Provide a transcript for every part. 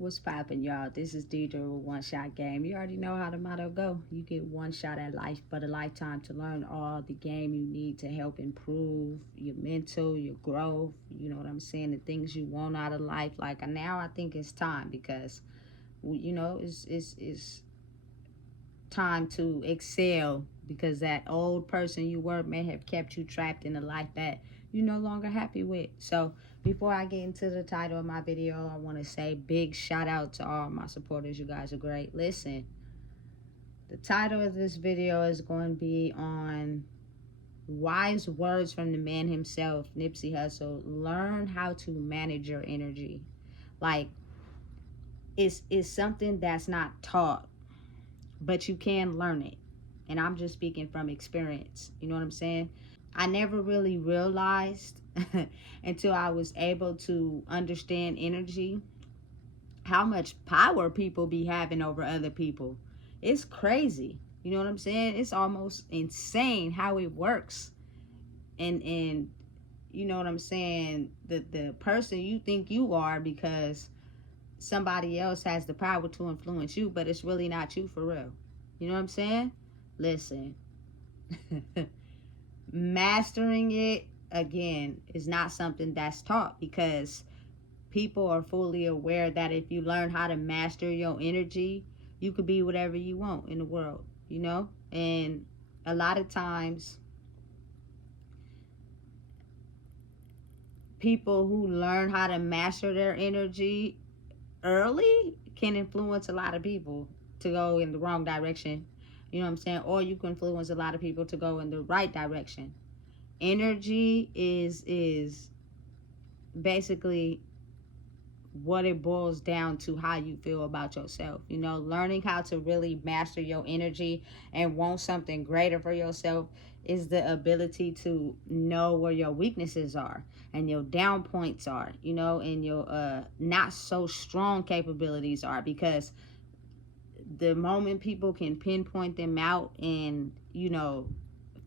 What's poppin', y'all? This is Deidre with One Shot Game. You already know how the motto go. You get one shot at life, but a lifetime to learn all the game you need to help improve your mental, your growth. You know what I'm saying? The things you want out of life. Like now, I think it's time because, it's time to excel because that old person you were may have kept you trapped in a life that you're no longer happy with. So before I get into the title of my video, I want to say big shout out to all my supporters. You guys are great. Listen, the title of this video is going to be on wise words from the man himself, Nipsey Hussle. Learn how to manage your energy. Like, it's something that's not taught, but you can learn it. And I'm just speaking from experience. You know what I'm saying? I never really realized until I was able to understand energy how much power people be having over other people. It's crazy. You know what I'm saying? It's almost insane how it works. And you know what I'm saying? The person you think you are because somebody else has the power to influence you, but it's really not you for real. You know what I'm saying? Listen. Mastering it, again, is not something that's taught because people are fully aware that if you learn how to master your energy, you could be whatever you want in the world, you know? And a lot of times, people who learn how to master their energy early can influence a lot of people to go in the wrong direction. You know what I'm saying? Or you can influence a lot of people to go in the right direction. Energy is basically what it boils down to, how you feel about yourself. You know, learning how to really master your energy and want something greater for yourself is the ability to know where your weaknesses are and your down points are, you know, and your not so strong capabilities are, because the moment people can pinpoint them out and, you know,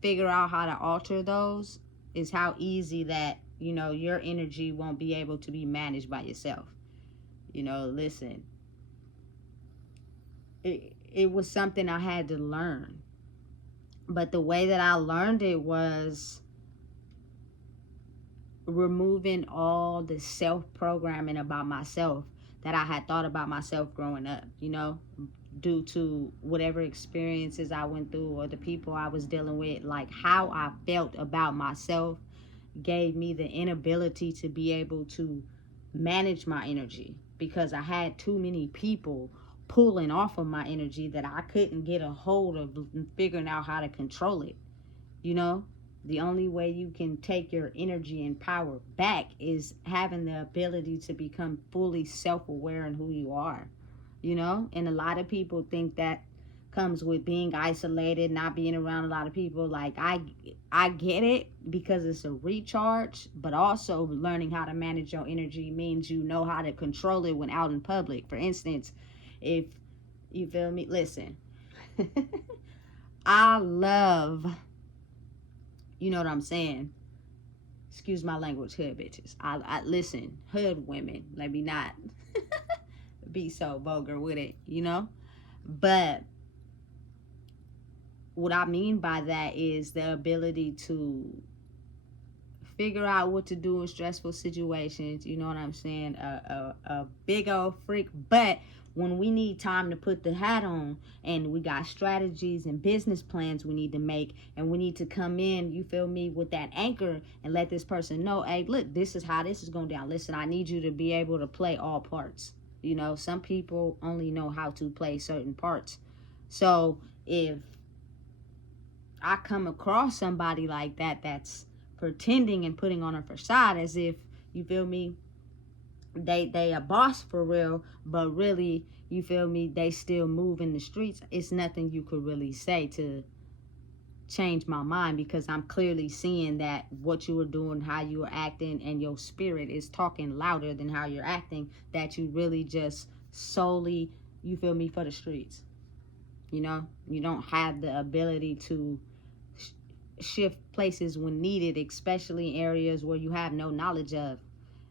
figure out how to alter those, is how easy that, you know, your energy won't be able to be managed by yourself. You know, listen, it was something I had to learn. But the way that I learned it was removing all the self-programming about myself that I had thought about myself growing up, you know, due to whatever experiences I went through or the people I was dealing with. Like, how I felt about myself gave me the inability to be able to manage my energy, because I had too many people pulling off of my energy that I couldn't get a hold of figuring out how to control it. You know, the only way you can take your energy and power back is having the ability to become fully self-aware in who you are, you know? And a lot of people think that comes with being isolated, not being around a lot of people. Like, I get it because it's a recharge, but also learning how to manage your energy means you know how to control it when out in public. For instance, if you feel me, listen, I love, you know what I'm saying? Excuse my language, hood bitches. I listen, hood women. Let me not be so vulgar with it, you know? But what I mean by that is the ability to figure out what to do in stressful situations. You know what I'm saying? A big old freak. But when we need time to put the hat on and we got strategies and business plans we need to make, and we need to come in, you feel me, with that anchor and let this person know, hey, look, this is how this is going down. Listen, I need you to be able to play all parts. You know, some people only know how to play certain parts. So if I come across somebody like that that's pretending and putting on a facade as if, you feel me, they a boss for real, but really, you feel me, they still move in the streets, it's nothing you could really say to change my mind, because I'm clearly seeing that what you were doing, how you were acting, and your spirit is talking louder than how you're acting, that you really just solely, you feel me, for the streets. You know, you don't have the ability to shift places when needed, especially in areas where you have no knowledge of.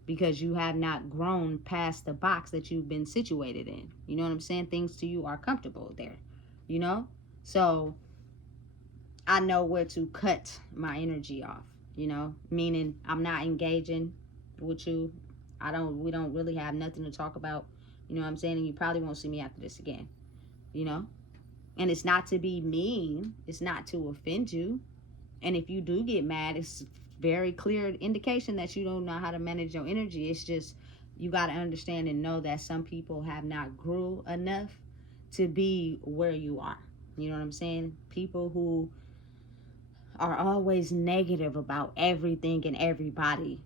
because you have not grown past the box that you've been situated in. You know what I'm saying? Things to you are comfortable there, you know? So I know where to cut my energy off, you know, meaning I'm not engaging with you. We don't really have nothing to talk about, you know what I'm saying? And you probably won't see me after this again, you know? And it's not to be mean, it's not to offend you. And if you do get mad, it's very clear indication that you don't know how to manage your energy. It's just, you got to understand and know that some people have not grew enough to be where you are. You know what I'm saying? People who are always negative about everything and everybody.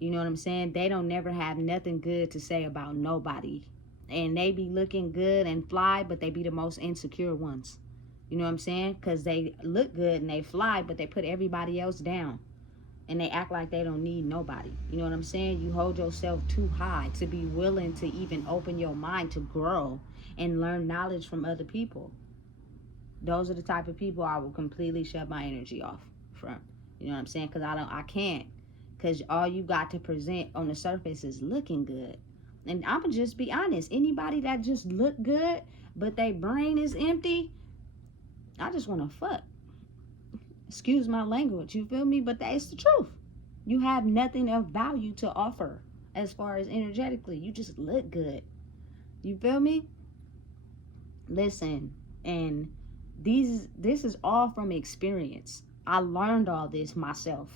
You know what I'm saying? They don't never have nothing good to say about nobody. And they be looking good and fly, but they be the most insecure ones. You know what I'm saying? Because they look good and they fly, but they put everybody else down. And they act like they don't need nobody. You know what I'm saying? You hold yourself too high to be willing to even open your mind to grow and learn knowledge from other people. Those are the type of people I will completely shut my energy off from. You know what I'm saying? Because I can't. Because all you got to present on the surface is looking good. And I'm going to just be honest. Anybody that just look good, but their brain is empty, I just want to fuck. Excuse my language, you feel me? But that's the truth. You have nothing of value to offer as far as energetically. You just look good. You feel me? Listen, and this is all from experience. I learned all this myself.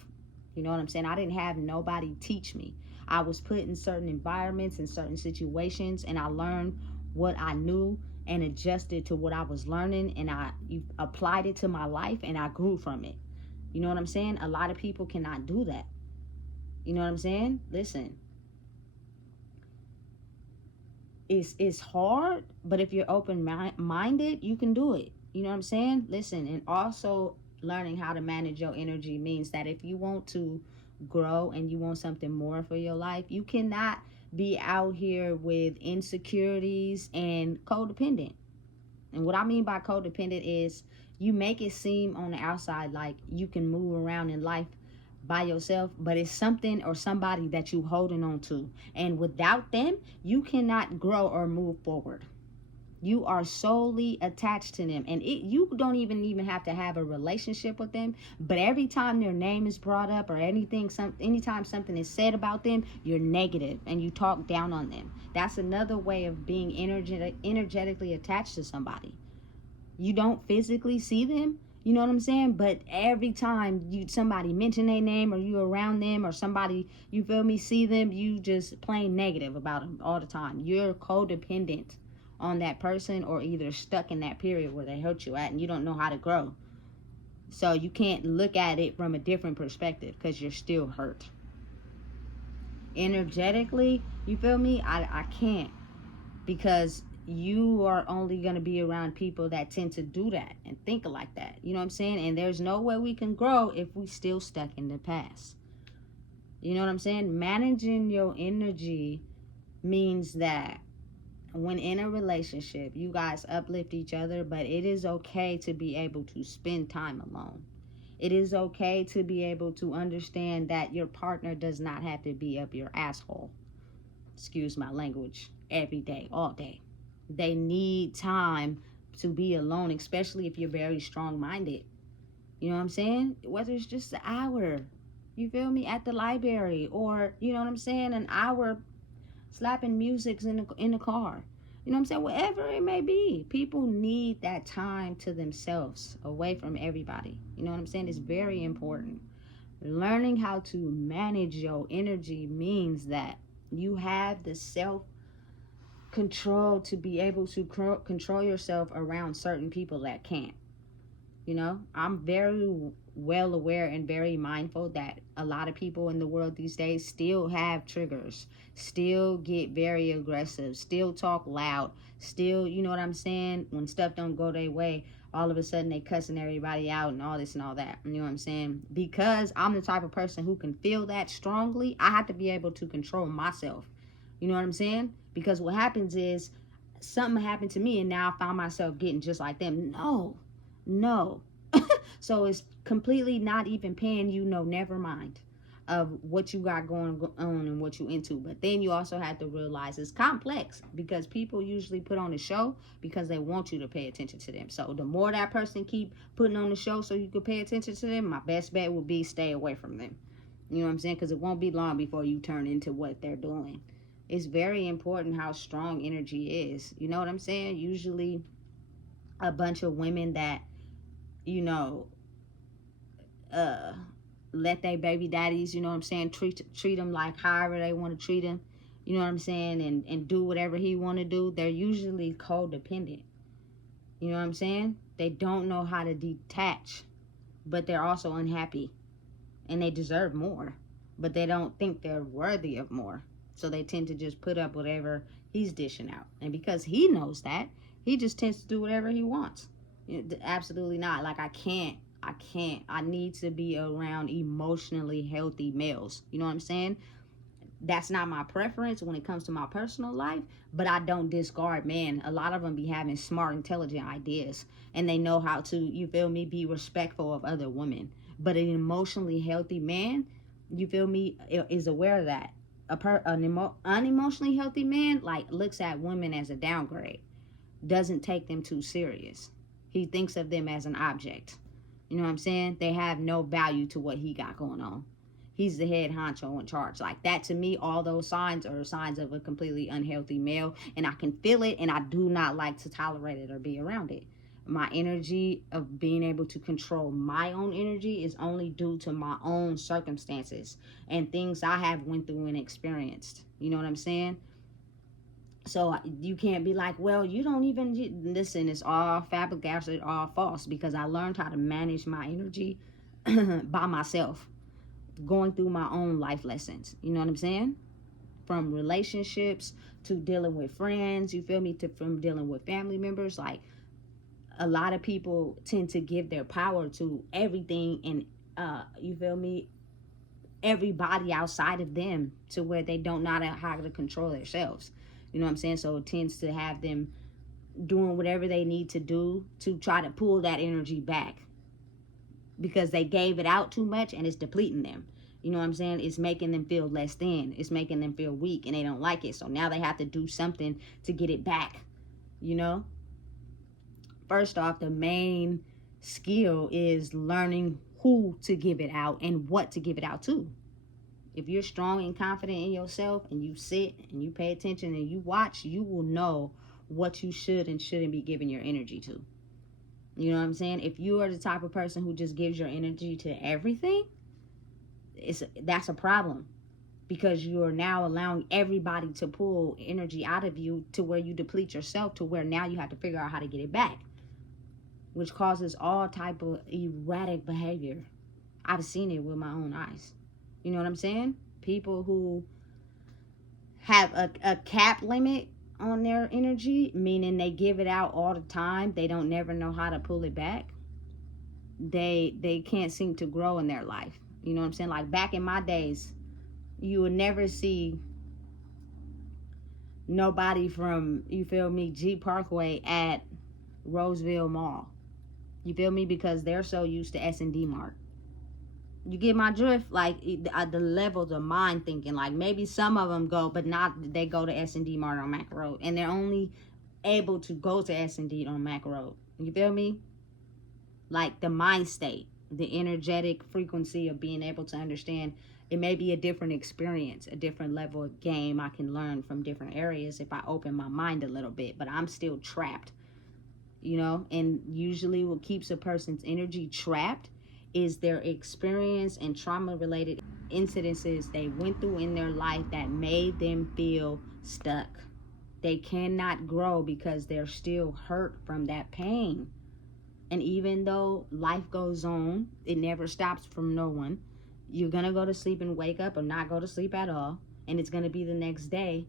You know what I'm saying? I didn't have nobody teach me. I was put in certain environments and certain situations, and I learned what I knew and adjusted to what I was learning, and I applied it to my life, and I grew from it. You know what I'm saying? A lot of people cannot do that. You know what I'm saying? Listen, it's hard, but if you're open-minded, you can do it. You know what I'm saying? Listen, and also learning how to manage your energy means that if you want to grow and you want something more for your life, you cannot be out here with insecurities and codependent. And what I mean by codependent is you make it seem on the outside like you can move around in life by yourself, but it's something or somebody that you holding on to. And without them, you cannot grow or move forward. You are solely attached to them, and you don't even have to have a relationship with them, but every time their name is brought up or anytime something is said about them, you're negative and you talk down on them. That's another way of being energetically attached to somebody. You don't physically see them, you know what I'm saying, but every time somebody mention their name or you around them or somebody, you feel me, see them, you just plain negative about them all the time. You're codependent on that person, or either stuck in that period where they hurt you at and you don't know how to grow. So you can't look at it from a different perspective because you're still hurt. Energetically, you feel me? I can't, because you are only going to be around people that tend to do that and think like that. You know what I'm saying? And there's no way we can grow if we still stuck in the past. You know what I'm saying? Managing your energy means that when in a relationship, you guys uplift each other, but it is okay to be able to spend time alone. It is okay to be able to understand that your partner does not have to be up your asshole. Excuse my language. Every day, all day. They need time to be alone, especially if you're very strong-minded. You know what I'm saying? Whether it's just an hour, you feel me, at the library, or, you know what I'm saying, an hour slapping music in the car. You know what I'm saying? Whatever it may be. People need that time to themselves, away from everybody. You know what I'm saying? It's very important. Learning how to manage your energy means that you have the self-control to be able to control yourself around certain people that can't. You know, I'm very well aware and very mindful that a lot of people in the world these days still have triggers, still get very aggressive, still talk loud, still, you know what I'm saying, when stuff don't go their way, all of a sudden they cussing everybody out and all this and all that. You know what I'm saying? Because I'm the type of person who can feel that strongly, I have to be able to control myself. You know what I'm saying? Because what happens is something happened to me and now I found myself getting just like them. No. So it's completely not even paying you no never mind. of what you got going on and what you into. But then you also have to realize it's complex, because people usually put on a show because they want you to pay attention to them. So the more that person keep putting on the show so you can pay attention to them, my best bet would be stay away from them. You know what I'm saying? Because it won't be long before you turn into what they're doing. It's very important how strong energy is. You know what I'm saying? Usually a bunch of women that, you know, let their baby daddies, you know what I'm saying, treat them like however they want to treat him, you know what I'm saying, and do whatever he want to do. They're usually codependent. You know what I'm saying? They don't know how to detach, but they're also unhappy, and they deserve more, but they don't think they're worthy of more. So they tend to just put up whatever he's dishing out. And because he knows that, he just tends to do whatever he wants. Absolutely not. Like, I can't. I need to be around emotionally healthy males. You know what I'm saying? That's not my preference when it comes to my personal life, but I don't discard men. A lot of them be having smart, intelligent ideas, and they know how to, you feel me, be respectful of other women. But an emotionally healthy man, you feel me, is aware of that. An unemotionally healthy man, like, looks at women as a downgrade, doesn't take them too serious. He thinks of them as an object. You know what I'm saying? They have no value to what he got going on. He's the head honcho in charge. Like, that, to me, all those signs are signs of a completely unhealthy male. And I can feel it, and I do not like to tolerate it or be around it. My energy of being able to control my own energy is only due to my own circumstances and things I have went through and experienced. You know what I'm saying? So you can't be like, well, you don't even listen. It's all fabricated, all false, because I learned how to manage my energy by myself, going through my own life lessons. You know what I'm saying? From relationships to dealing with friends, you feel me, to from dealing with family members. Like, a lot of people tend to give their power to everything and you feel me, everybody outside of them, to where they don't know how to control themselves. You know what I'm saying? So it tends to have them doing whatever they need to do to try to pull that energy back, because they gave it out too much and it's depleting them. You know what I'm saying? It's making them feel less than. It's making them feel weak, and they don't like it. So now they have to do something to get it back, you know? First off, the main skill is learning who to give it out and what to give it out to. If you're strong and confident in yourself, and you sit and you pay attention and you watch, you will know what you should and shouldn't be giving your energy to. You know what I'm saying? If you are the type of person who just gives your energy to everything, that's a problem, because you are now allowing everybody to pull energy out of you to where you deplete yourself, to where now you have to figure out how to get it back, which causes all type of erratic behavior. I've seen it with my own eyes. You know what I'm saying? People who have a cap limit on their energy, meaning they give it out all the time, they don't never know how to pull it back. They can't seem to grow in their life. You know what I'm saying? Like, back in my days, you would never see nobody from, you feel me, G Parkway at Roseville Mall. You feel me? Because they're so used to S&D Mart. You get my drift? Like, the levels of mind thinking. Like, maybe some of them go, but not, they go to S&D Mart on Mac Road, and they're only able to go to S&D on Mac Road. You feel me? Like, the mind state, the energetic frequency of being able to understand, it may be a different experience, a different level of game I can learn from different areas if I open my mind a little bit, but I'm still trapped, you know? And usually what keeps a person's energy trapped is their experience and trauma-related incidences they went through in their life that made them feel stuck. They cannot grow because they're still hurt from that pain. And even though life goes on, it never stops from no one. You're going to go to sleep and wake up, or not go to sleep at all, and it's going to be the next day.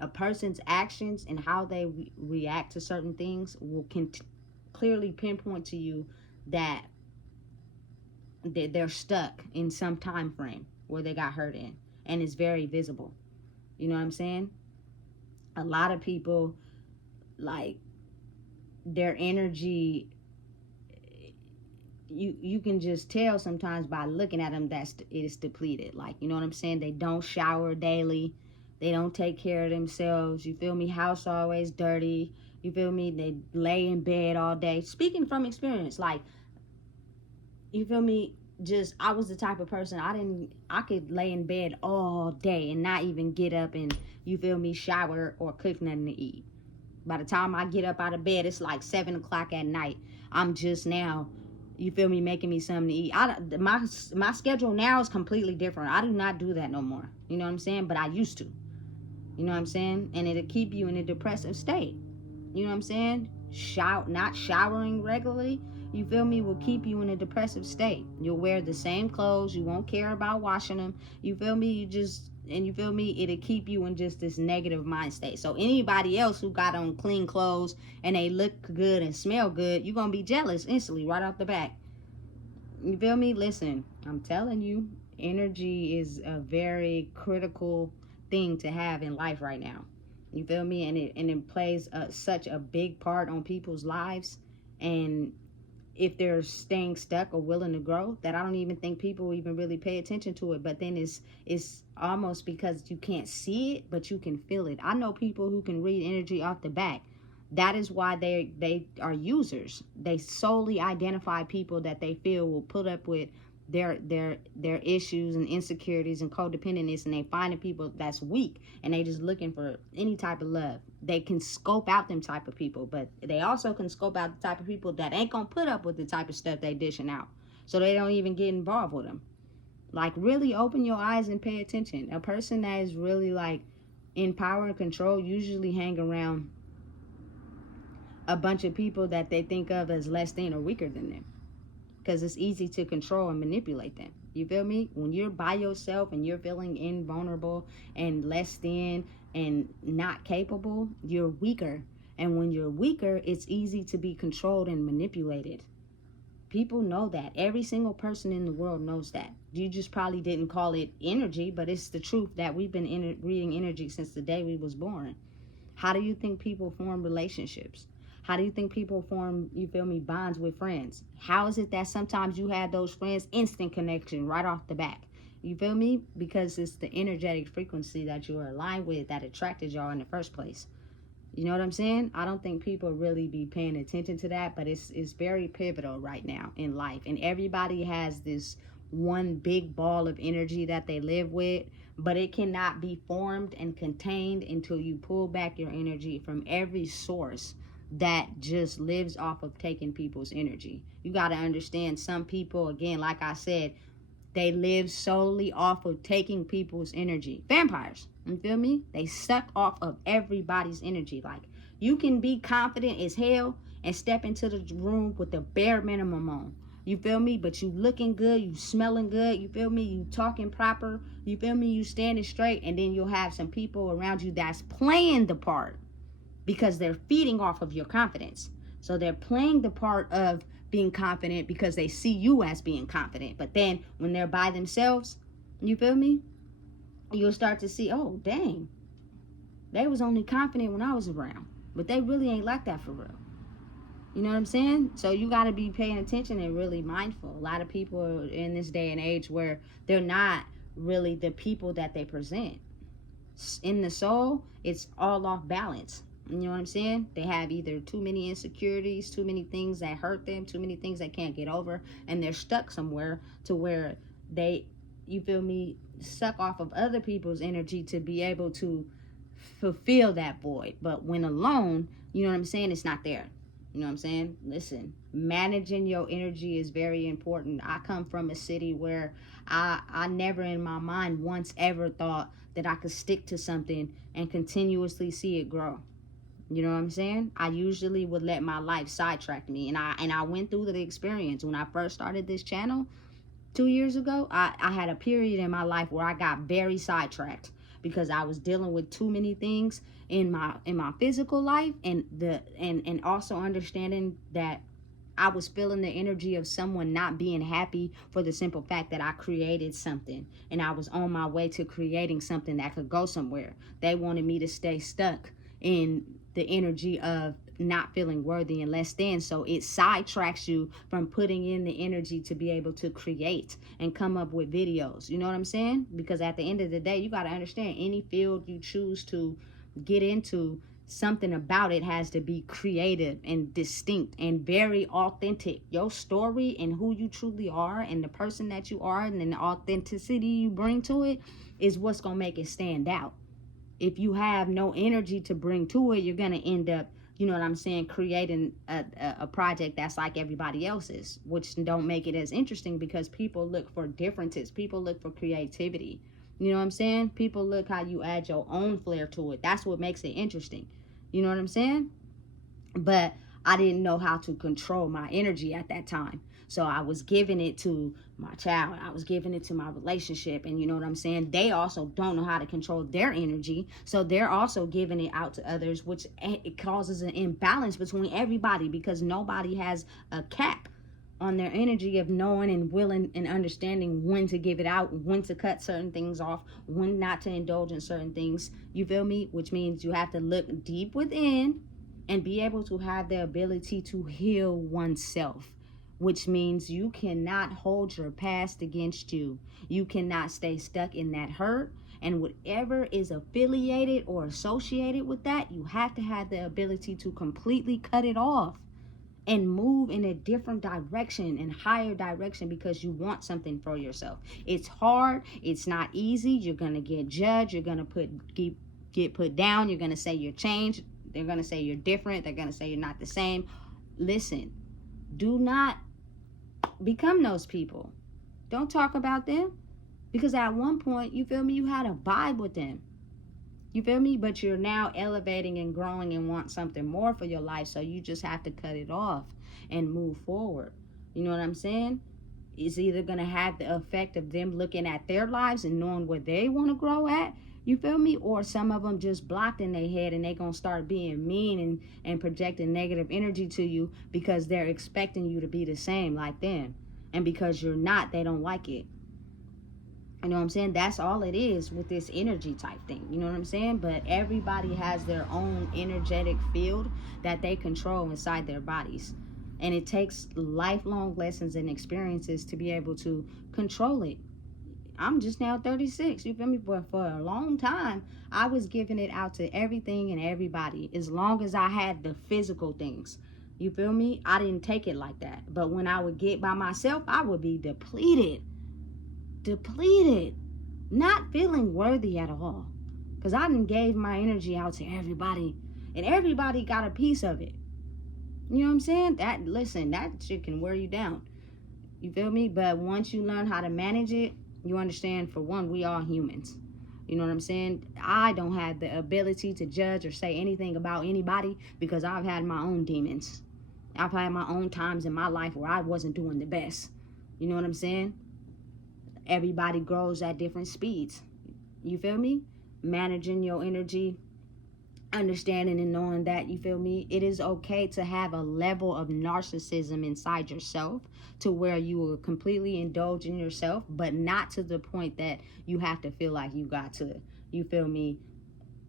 A person's actions and how they react to certain things will clearly pinpoint to you that they're stuck in some time frame where they got hurt in, and it's very visible. You know what I'm saying? A lot of people, like, their energy you can just tell sometimes by looking at them that it is depleted. Like, you know what I'm saying? They don't shower daily. They don't take care of themselves. You feel me? House always dirty. You feel me? They lay in bed all day. Speaking from experience, like, you feel me? Just, I was the type of person, I could lay in bed all day and not even get up and, you feel me, shower or cook nothing to eat. By the time I get up out of bed, it's like 7 o'clock at night. I'm just now, you feel me, making me something to eat. My schedule now is completely different. I do not do that no more. You know what I'm saying? But I used to. You know what I'm saying? And it'll keep you in a depressive state. You know what I'm saying? Not showering regularly, you feel me, will keep you in a depressive state. You'll wear the same clothes. You won't care about washing them. You feel me? You feel me? It'll keep you in just this negative mind state. So anybody else who got on clean clothes and they look good and smell good, you're going to be jealous instantly right off the bat. You feel me? Listen, I'm telling you, energy is a very critical thing to have in life right now. You feel me? And it plays such a big part on people's lives. And if they're staying stuck or willing to grow, that I don't even think people even really pay attention to it. But then it's almost because you can't see it, but you can feel it. I know people who can read energy off the back. That is why they are users. They solely identify people that they feel will put up with their issues and insecurities and codependentness, and they find the people that's weak and they just looking for any type of love. They can scope out them type of people, but they also can scope out the type of people that ain't gonna put up with the type of stuff they dishing out, so they don't even get involved with them. Like, really open your eyes and pay attention. A person that is really like in power and control usually hang around a bunch of people that they think of as less than or weaker than them, because it's easy to control and manipulate them. You feel me? When you're by yourself and you're feeling invulnerable and less than and not capable, you're weaker. And when you're weaker, it's easy to be controlled and manipulated. People know that. Every single person in the world knows that. You just probably didn't call it energy, but it's the truth that we've been reading energy since the day we was born. How do you think people form relationships? How do you think people form, you feel me, bonds with friends? How is it that sometimes you have those friends, instant connection right off the back? You feel me? Because it's the energetic frequency that you are aligned with that attracted y'all in the first place. You know what I'm saying? I don't think people really be paying attention to that, but it's very pivotal right now in life. And everybody has this one big ball of energy that they live with, but it cannot be formed and contained until you pull back your energy from every source that just lives off of taking people's energy. You got to understand, some people, again, like I said, they live solely off of taking people's energy. Vampires, you feel me? They suck off of everybody's energy. Like, you can be confident as hell and step into the room with the bare minimum on. You feel me? But you looking good, you smelling good, you feel me? You talking proper, you feel me? You standing straight, and then you'll have some people around you that's playing the part because they're feeding off of your confidence. So they're playing the part of being confident because they see you as being confident. But then when they're by themselves, you feel me? You'll start to see, oh, dang, they was only confident when I was around, but they really ain't like that for real. You know what I'm saying? So you got to be paying attention and really mindful. A lot of people are in this day and age where they're not really the people that they present. In the soul, it's all off balance. You know what I'm saying? They have either too many insecurities, too many things that hurt them, too many things they can't get over, and they're stuck somewhere to where they, you feel me, suck off of other people's energy to be able to fulfill that void. But when alone, you know what I'm saying, it's not there. You know what I'm saying? Listen, managing your energy is very important. I come from a city where I never in my mind once ever thought that I could stick to something and continuously see it grow. You know what I'm saying? I usually would let my life sidetrack me. And I went through the experience. When I first started this channel 2 years ago, I had a period in my life where I got very sidetracked because I was dealing with too many things in my physical life, and also understanding that I was feeling the energy of someone not being happy for the simple fact that I created something and I was on my way to creating something that could go somewhere. They wanted me to stay stuck in the energy of not feeling worthy and less than. So it sidetracks you from putting in the energy to be able to create and come up with videos. You know what I'm saying? Because at the end of the day, you got to understand, any field you choose to get into, something about it has to be creative and distinct and very authentic. Your story and who you truly are and the person that you are and the authenticity you bring to it is what's going to make it stand out. If you have no energy to bring to it, you're going to end up, you know what I'm saying, creating a project that's like everybody else's, which don't make it as interesting, because people look for differences. People look for creativity. You know what I'm saying? People look how you add your own flair to it. That's what makes it interesting. You know what I'm saying? But I didn't know how to control my energy at that time. So I was giving it to my child. I was giving it to my relationship. And you know what I'm saying? They also don't know how to control their energy. So they're also giving it out to others, which it causes an imbalance between everybody, because nobody has a cap on their energy of knowing and willing and understanding when to give it out, when to cut certain things off, when not to indulge in certain things. You feel me? Which means you have to look deep within and be able to have the ability to heal oneself, which means you cannot hold your past against you. You cannot stay stuck in that hurt. And whatever is affiliated or associated with that, you have to have the ability to completely cut it off and move in a different direction and higher direction, because you want something for yourself. It's hard. It's not easy. You're going to get judged. You're going to get put down. You're going to say you're changed. They're going to say you're different. They're going to say you're not the same. Listen, do not become those people. Don't talk about them, because at one point, you feel me, you had a vibe with them. You feel me? But you're now elevating and growing and want something more for your life. So you just have to cut it off and move forward. You know what I'm saying? It's either going to have the effect of them looking at their lives and knowing where they want to grow at. You feel me? Or some of them just blocked in their head and they're going to start being mean and projecting negative energy to you, because they're expecting you to be the same like them. And because you're not, they don't like it. You know what I'm saying? That's all it is with this energy type thing. You know what I'm saying? But everybody has their own energetic field that they control inside their bodies. And it takes lifelong lessons and experiences to be able to control it. I'm just now 36, you feel me? But for a long time, I was giving it out to everything and everybody, as long as I had the physical things. You feel me? I didn't take it like that. But when I would get by myself, I would be depleted, not feeling worthy at all, because I done gave my energy out to everybody, and everybody got a piece of it. You know what I'm saying? That shit can wear you down. You feel me? But once you learn how to manage it, you understand, for one, we are humans. You know what I'm saying? I don't have the ability to judge or say anything about anybody, because I've had my own demons. I've had my own times in my life where I wasn't doing the best. You know what I'm saying? Everybody grows at different speeds. You feel me? Managing your energy, understanding and knowing that, you feel me, it is okay to have a level of narcissism inside yourself, to where you will completely indulge in yourself, but not to the point that you have to feel like you got to, you feel me,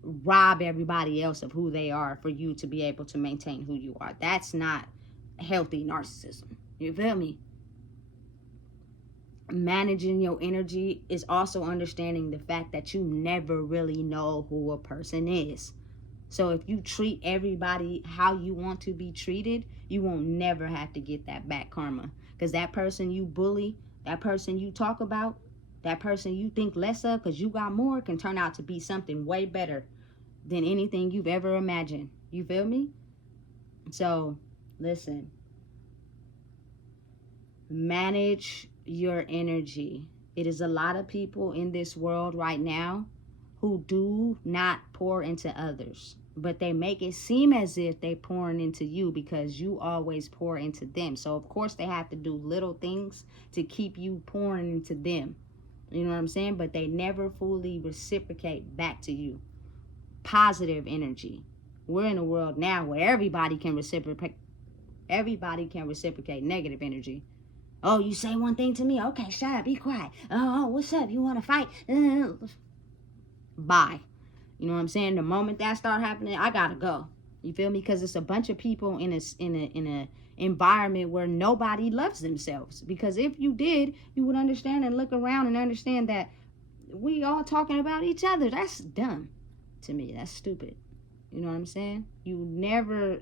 rob everybody else of who they are for you to be able to maintain who you are. That's not healthy narcissism. You feel me? Managing your energy is also understanding the fact that you never really know who a person is. So if you treat everybody how you want to be treated, you won't never have to get that back karma. Because that person you bully, that person you talk about, that person you think less of because you got more, can turn out to be something way better than anything you've ever imagined. You feel me? So, listen. Manage your energy. It is a lot of people in this world right now who do not pour into others, but they make it seem as if they pouring into you, because you always pour into them. So of course they have to do little things to keep you pouring into them. You know what I'm saying? But they never fully reciprocate back to you. Positive energy. We're in a world now where everybody can reciprocate negative energy. Oh, you say one thing to me? Okay, shut up, be quiet. Oh, what's up? You want to fight? Bye. You know what I'm saying? The moment that start happening, I gotta go. You feel me? Because it's a bunch of people in a environment where nobody loves themselves. Because if you did, you would understand and look around and understand that we all talking about each other. That's dumb to me. That's stupid. You know what I'm saying? You never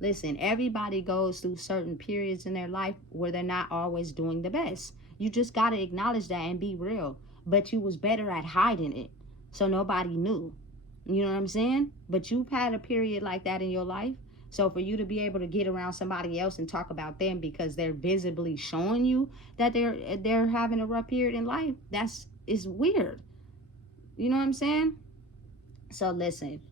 listen. Everybody goes through certain periods in their life where they're not always doing the best. You just got to acknowledge that and be real. But you was better at hiding it, so nobody knew. You know what I'm saying? But you've had a period like that in your life. So for you to be able to get around somebody else and talk about them because they're visibly showing you that they're having a rough period in life, is weird. You know what I'm saying? So listen,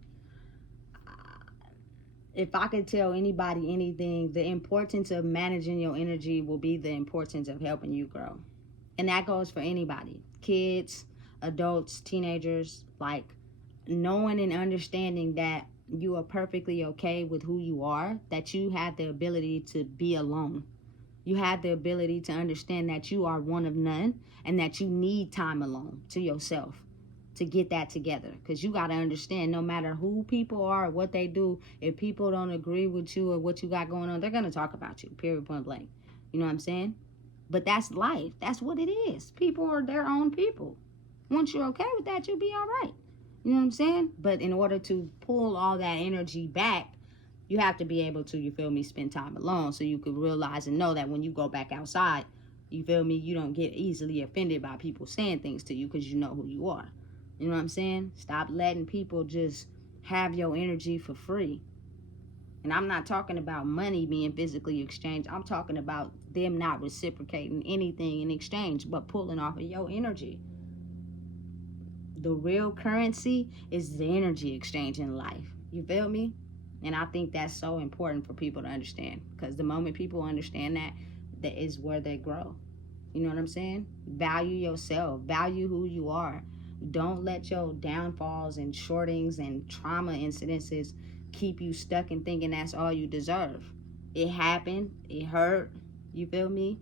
if I could tell anybody anything, the importance of managing your energy will be the importance of helping you grow. And that goes for anybody. Kids, adults, teenagers, like knowing and understanding that you are perfectly okay with who you are, that you have the ability to be alone. You have the ability to understand that you are one of none and that you need time alone to yourself to get that together. Because you got to understand, no matter who people are or what they do, if people don't agree with you or what you got going on, they're going to talk about you, period, point blank. You know what I'm saying? But that's life. That's what it is. People are their own people. Once you're okay with that, you'll be all right. You know what I'm saying? But in order to pull all that energy back, you have to be able to, you feel me, spend time alone so you could realize and know that when you go back outside, you feel me, you don't get easily offended by people saying things to you because you know who you are. You know what I'm saying? Stop letting people just have your energy for free. And I'm not talking about money being physically exchanged. I'm talking about them not reciprocating anything in exchange but pulling off of your energy. The real currency is the energy exchange in life. You feel me? And I think that's so important for people to understand. Because the moment people understand that, that is where they grow. You know what I'm saying? Value yourself. Value who you are. Don't let your downfalls and shortings and trauma incidences keep you stuck in thinking that's all you deserve. It happened. It hurt. You feel me?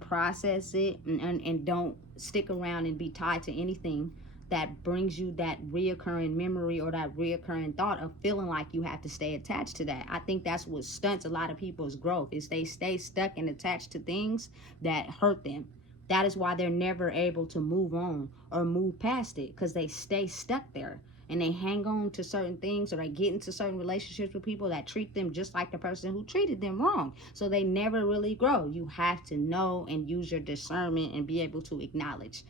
Process it and don't stick around and be tied to anything that brings you that reoccurring memory or that reoccurring thought of feeling like you have to stay attached to that. I think that's what stunts a lot of people's growth, is they stay stuck and attached to things that hurt them. That is why they're never able to move on or move past it, because they stay stuck there and they hang on to certain things, or they get into certain relationships with people that treat them just like the person who treated them wrong. So they never really grow. You have to know and use your discernment and be able to acknowledge,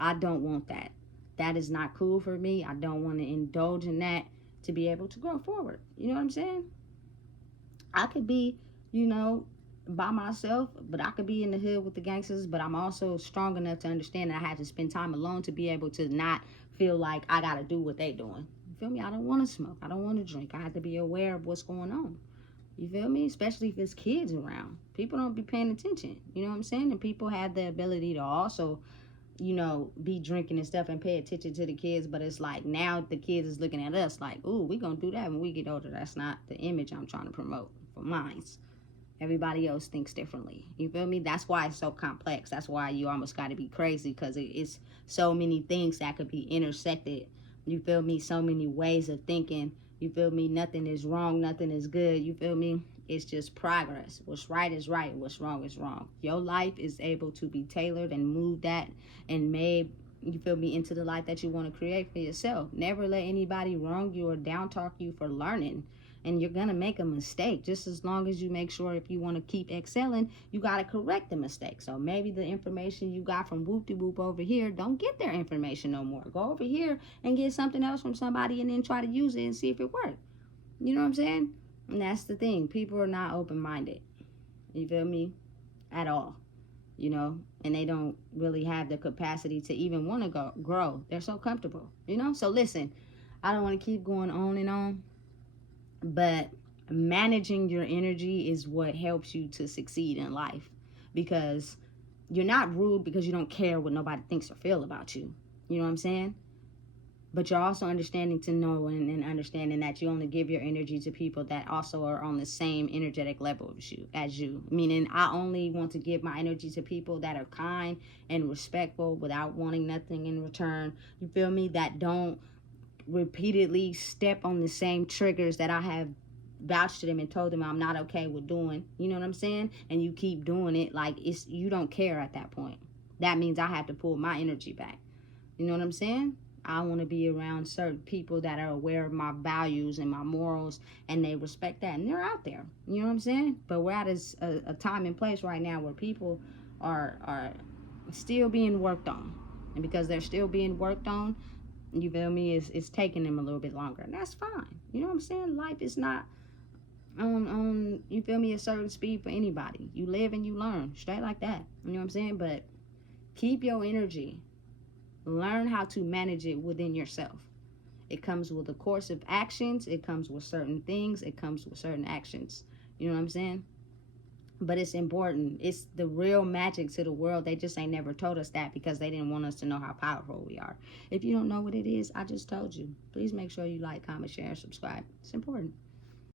I don't want that. That is not cool for me. I don't want to indulge in that to be able to grow forward. You know what I'm saying? I could be, you know, by myself, but I could be in the hood with the gangsters, but I'm also strong enough to understand that I have to spend time alone to be able to not feel like I got to do what they doing. You feel me? I don't want to smoke. I don't want to drink. I have to be aware of what's going on. You feel me? Especially if it's kids around. People don't be paying attention. You know what I'm saying? And people have the ability to also, you know, be drinking and stuff and pay attention to the kids, but it's like now the kids is looking at us like, ooh, we gonna do that when we get older. That's not the image I'm trying to promote for mine. Everybody else thinks differently. You feel me? That's why it's so complex. That's why you almost got to be crazy, because it's so many things that could be intersected. You feel me? So many ways of thinking. You feel me? Nothing is wrong. Nothing is good. You feel me? It's just progress. What's right is right. What's wrong is wrong. Your life is able to be tailored and moved at and made, you feel me, into the life that you want to create for yourself. Never let anybody wrong you or down talk you for learning. And you're going to make a mistake, just as long as you make sure if you want to keep excelling, you got to correct the mistake. So maybe the information you got from whoop-de-whoop over here, don't get their information no more. Go over here and get something else from somebody and then try to use it and see if it works. You know what I'm saying? And that's the thing. People are not open-minded. You feel me? At all. You know? And they don't really have the capacity to even want to grow. They're so comfortable. You know? So listen, I don't want to keep going on and on. But managing your energy is what helps you to succeed in life, because you're not rude because you don't care what nobody thinks or feel about you. You know what I'm saying? But you're also understanding to know and understanding that you only give your energy to people that also are on the same energetic level as you. Meaning, I only want to give my energy to people that are kind and respectful without wanting nothing in return. You feel me? That don't repeatedly step on the same triggers that I have vouched to them and told them I'm not okay with doing, you know what I'm saying? And you keep doing it, like, it's, you don't care at that point. That means I have to pull my energy back. You know what I'm saying? I want to be around certain people that are aware of my values and my morals, and they respect that, and they're out there. You know what I'm saying? But we're at a time and place right now where people are still being worked on, and because they're still being worked on, you feel me, it's taking them a little bit longer, and that's fine. You know what I'm saying? Life is not on you feel me, a certain speed for anybody. You live and you learn, straight like that. You know what I'm saying? But keep your energy. Learn how to manage it within yourself. It comes with a course of actions. It comes with certain things. It comes with certain actions. You know what I'm saying? But it's important. It's the real magic to the world. They just ain't never told us that because they didn't want us to know how powerful we are. If you don't know what it is, I just told you. Please make sure you like, comment, share, and subscribe. It's important.